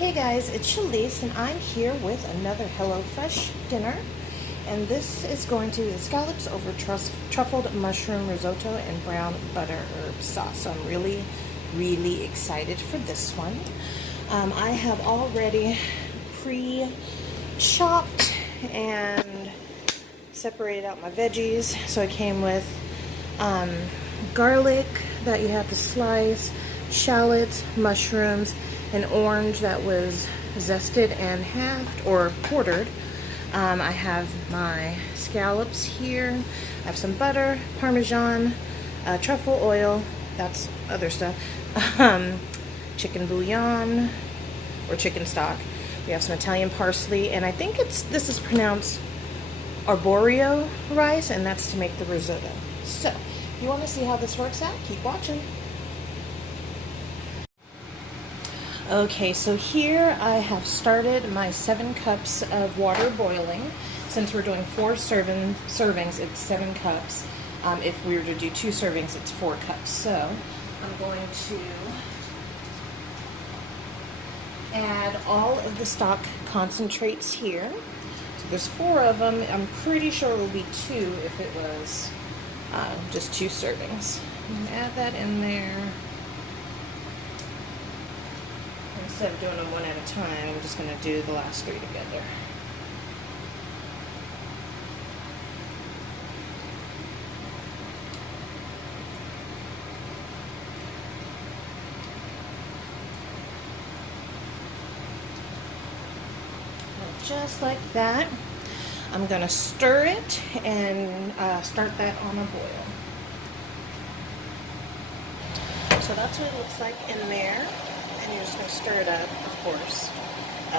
Hey guys, it's Shalise and I'm here with another HelloFresh dinner. And this is going to be the scallops over truffled mushroom risotto and brown butter herb sauce. So I'm really excited for this one. I have already pre-chopped and separated out my veggies. So it came with garlic that you have to slice, shallots, mushrooms, an orange that was zested and halved or quartered. I have my scallops here. I have some butter, Parmesan, truffle oil, that's other stuff, chicken bouillon or chicken stock. We have some Italian parsley, and I think this is pronounced arborio rice, and that's to make the risotto. So, if you want to see how this works out, keep watching. Okay, so here I have started my 7 cups of water boiling. Since we're doing 4 servings, it's 7 cups. If we were to do 2 servings, it's 4 cups. So I'm going to add all of the stock concentrates here. So there's 4 of them. I'm pretty sure it will be 2 if it was just 2 servings. I'm going to add that in there. Instead of doing them one at a time, I'm just going to do the last 3 together. Just like that. I'm going to stir it and start that on a boil. So that's what it looks like in there. And you're just going to stir it up, of course,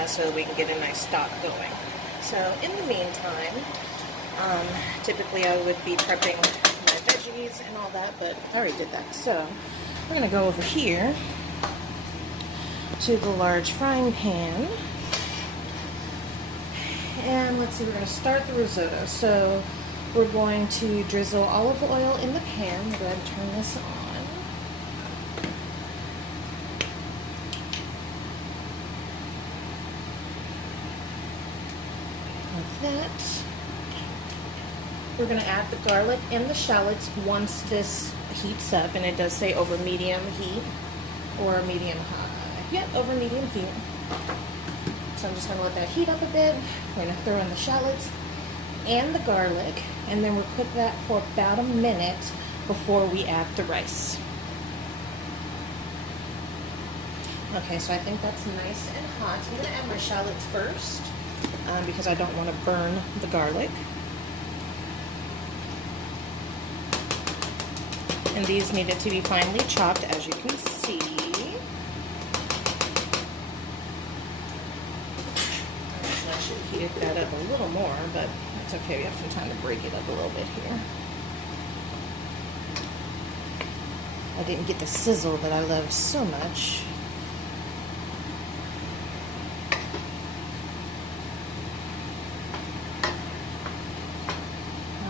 so that we can get a nice stock going. So in the meantime, typically I would be prepping my veggies and all that, but I already did that. So we're going to go over here to the large frying pan. And let's see, we're going to start the risotto. So we're going to drizzle olive oil in the pan. Go ahead and turn this on. That. We're going to add the garlic and the shallots once this heats up, and it does say over medium heat or medium high. Yep, over medium heat. So I'm just going to let that heat up a bit. We're going to throw in the shallots and the garlic, and then we'll cook that for about a minute before we add the rice. Okay, so I think that's nice and hot. So I'm going to add my shallots first. Because I don't want to burn the garlic. And these needed to be finely chopped, as you can see. I should have heated that up a little more, but it's okay. We have some time to break it up a little bit here. I didn't get the sizzle that I love so much.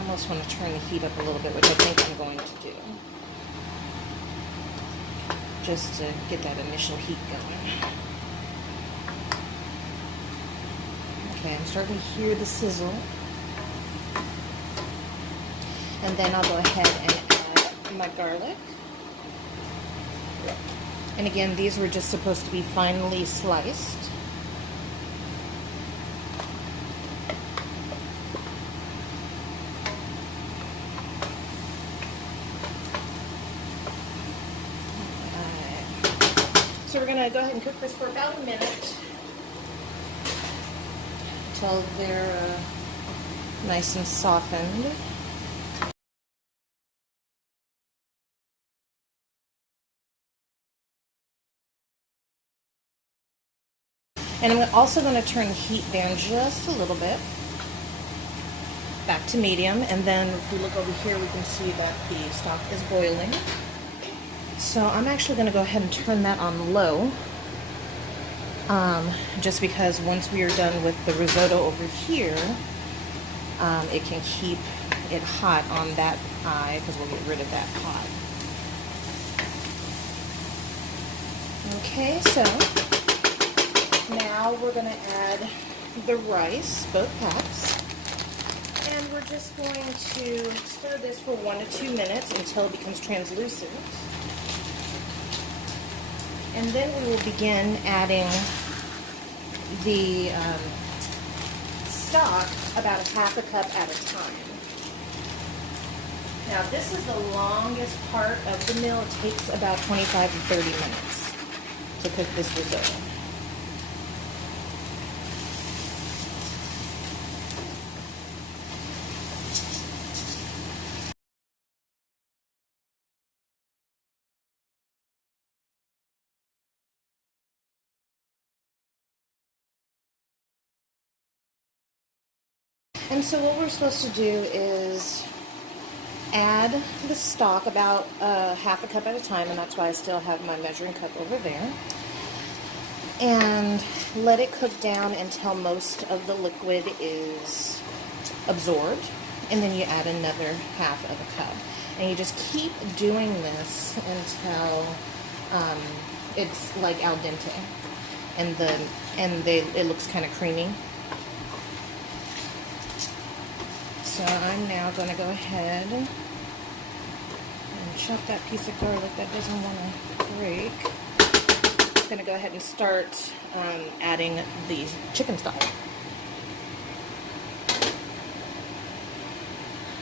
I just want to turn the heat up a little bit, which I think I'm going to do, just to get that initial heat going. Okay, I'm starting to hear the sizzle, and then I'll go ahead and add my garlic. And again, these were just supposed to be finely sliced. So we're going to go ahead and cook this for about a minute until they're nice and softened. And I'm also going to turn the heat down just a little bit, back to medium, and then if we look over here we can see that the stock is boiling. So I'm actually going to go ahead and turn that on low, just because once we are done with the risotto over here, it can keep it hot on that eye, because we'll get rid of that hot. Okay, so now we're going to add the rice, both packs. And we're just going to stir this for 1 to 2 minutes until it becomes translucent. And then we will begin adding the stock about a half a cup at a time. Now this is the longest part of the meal. It takes about 25 to 30 minutes to cook this risotto. And so what we're supposed to do is add the stock about half a cup at a time, and that's why I still have my measuring cup over there. And let it cook down until most of the liquid is absorbed, and then you add another half of a cup. And you just keep doing this until it's like al dente, and it looks kind of creamy. So I'm now going to go ahead and chop that piece of garlic that doesn't want to break. I'm going to go ahead and start adding the chicken stock.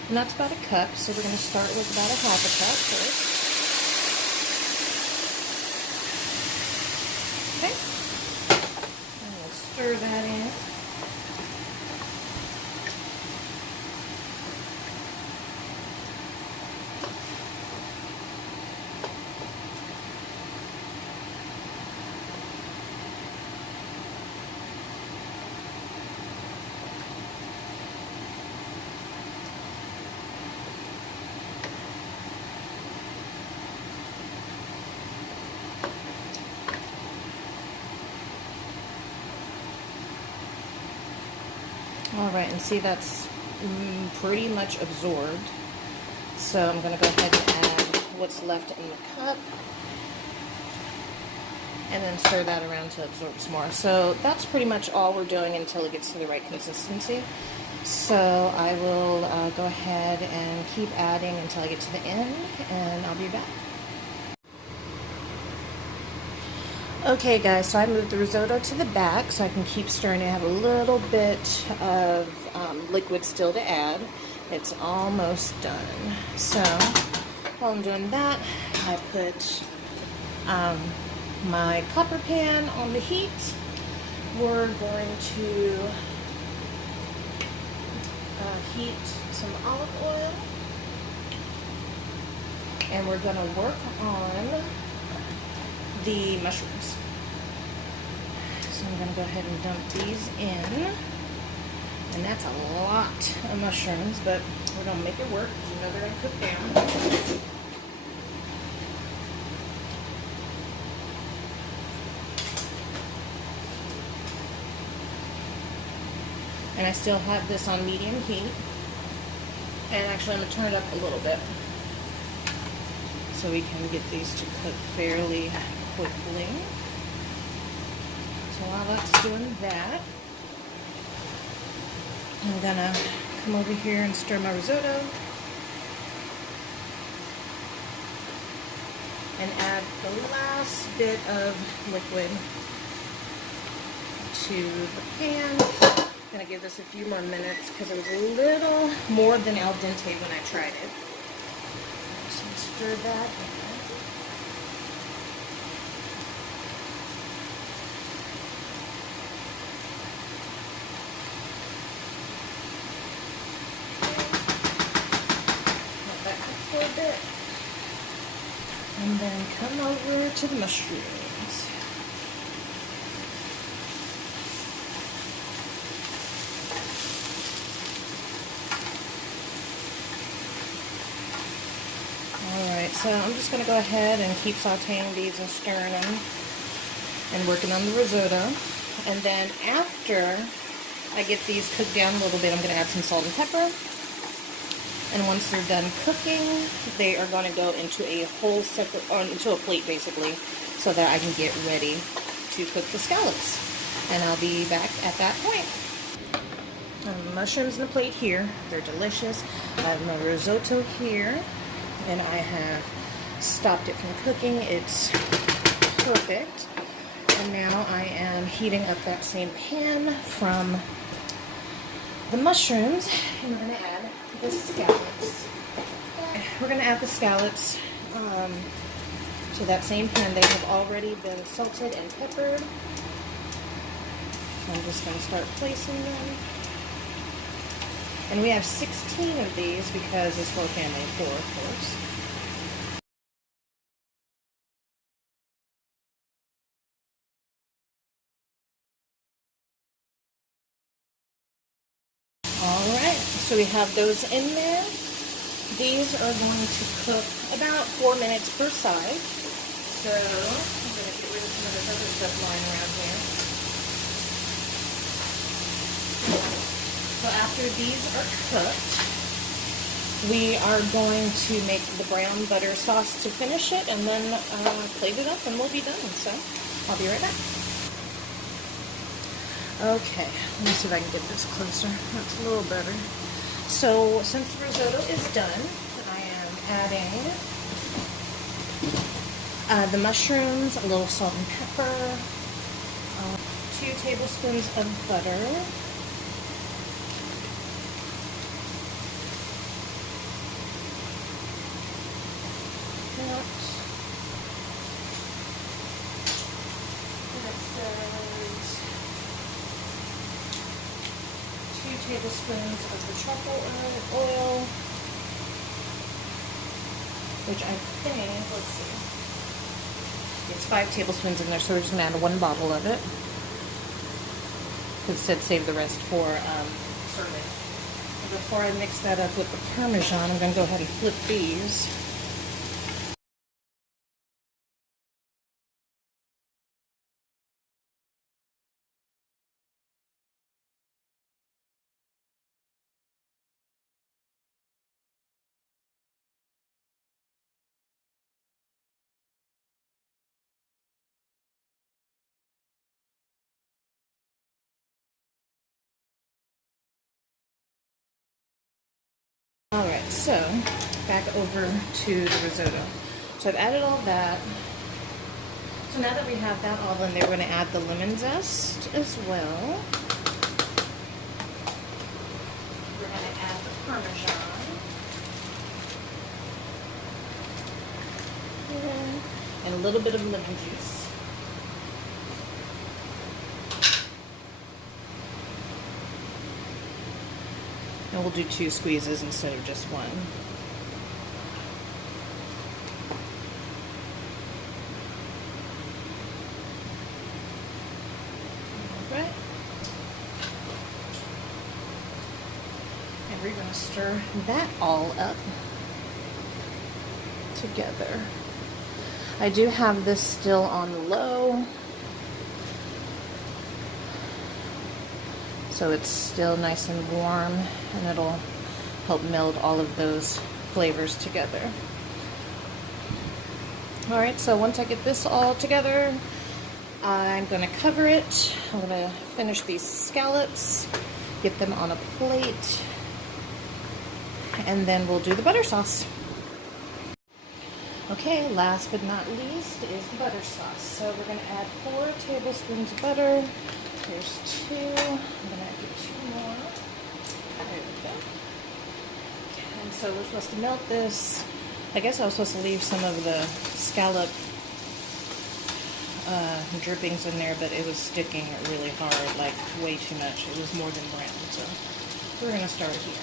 And that's about a cup, so we're going to start with about a half a cup first. Okay. And we'll stir that in. Alright, and see that's pretty much absorbed. So I'm going to go ahead and add what's left in the cup. And then stir that around to absorb some more. So that's pretty much all we're doing until it gets to the right consistency. So I will go ahead and keep adding until I get to the end, and I'll be back. Okay guys, so I moved the risotto to the back so I can keep stirring. I have a little bit of liquid still to add. It's almost done. So while I'm doing that, I put my copper pan on the heat. We're going to heat some olive oil, and we're going to work on the mushrooms. So I'm going to go ahead and dump these in. And that's a lot of mushrooms, but we're going to make it work because you know they're going to cook down. And I still have this on medium heat. And actually I'm going to turn it up a little bit so we can get these to cook fairly quickly. So while that's doing that, I'm gonna come over here and stir my risotto and add the last bit of liquid to the pan. I'm gonna give this a few more minutes because it was a little more than al dente when I tried it. So stir that in. For a bit, and then come over to the mushrooms. Alright, so I'm just going to go ahead and keep sauteing these and stirring them and working on the risotto. And then after I get these cooked down a little bit, I'm going to add some salt and pepper. And once they're done cooking, they are going to go into a whole separate, into a plate basically, so that I can get ready to cook the scallops. and I'll be back at that point. Mushrooms on the plate here. They're delicious. I have my risotto here, and I have stopped it from cooking. It's perfect. And now I am heating up that same pan from the mushrooms, and we're going to add the scallops. We're going to add the scallops to that same pan. They have already been salted and peppered. I'm just going to start placing them. And we have 16 of these because it's for a family of 4, of course. Alright, so we have those in there. These are going to cook about 4 minutes per side. So I'm going to get rid of some of this other stuff lying around here. So after these are cooked, we are going to make the brown butter sauce to finish it, and then plate it up and we'll be done. So I'll be right back. Okay, let me see if I can get this closer. That's a little better. So since the risotto is done, I am adding the mushrooms, a little salt and pepper, 2 tablespoons of butter, tablespoons of the truffle oil, which I think, let's see, it's 5 tablespoons in there, so we're just going to add 1 bottle of it. Because it said save the rest for serving. And before I mix that up with the Parmesan, I'm going to go ahead and flip these. Alright, so back over to the risotto. So I've added all that. So now that we have that all in there, we're going to add the lemon zest as well. We're going to add the Parmesan. And a little bit of lemon juice. And we'll do 2 squeezes instead of just 1. Alright. And we're going to stir that all up together. I do have this still on low, so it's still nice and warm, and it'll help meld all of those flavors together. Alright, so once I get this all together, I'm going to cover it. I'm going to finish these scallops, get them on a plate, and then we'll do the butter sauce. Okay, last but not least is the butter sauce. So we're going to add 4 tablespoons of butter. There's 2. I'm going to add 2 more. There we go. And so we're supposed to melt this. I guess I was supposed to leave some of the scallop drippings in there, but it was sticking really hard, like way too much. It was more than brown, so we're going to start here.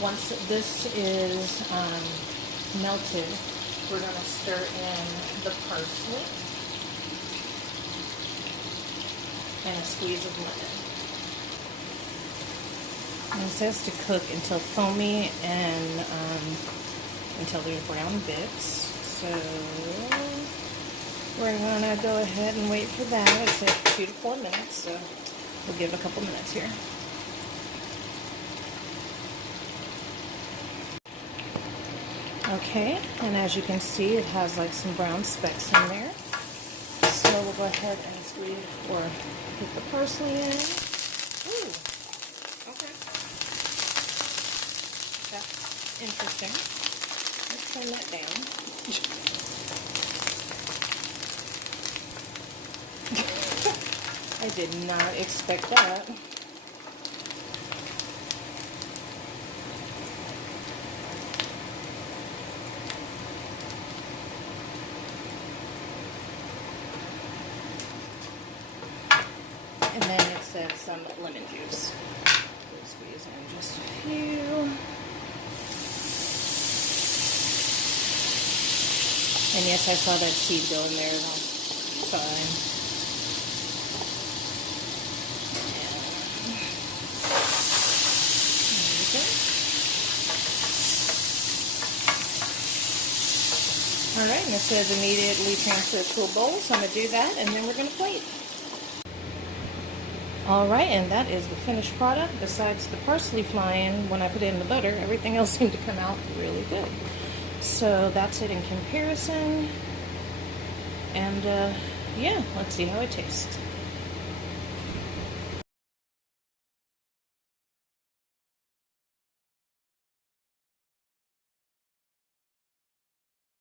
Once this is melted, we're going to stir in the parsley and a squeeze of lemon. And it says to cook until foamy and until there's brown bits. So we're going to go ahead and wait for that. It's like 2 to 4 minutes, so we'll give a couple minutes here. Okay, and as you can see, it has like some brown specks in there. So we'll go ahead and squeeze or put the parsley in. Ooh, okay. That's interesting. Let's turn that down. I did not expect that. And then it says some lemon juice. We'll squeeze in just a few. And yes, I saw that seed go in there. That's fine. Alright, and it says immediately transfer to a bowl, so I'm going to do that, and then we're going to plate. Alright, and that is the finished product. Besides the parsley flying when I put it in the butter, everything else seemed to come out really good. So that's it in comparison. And yeah, let's see how it tastes.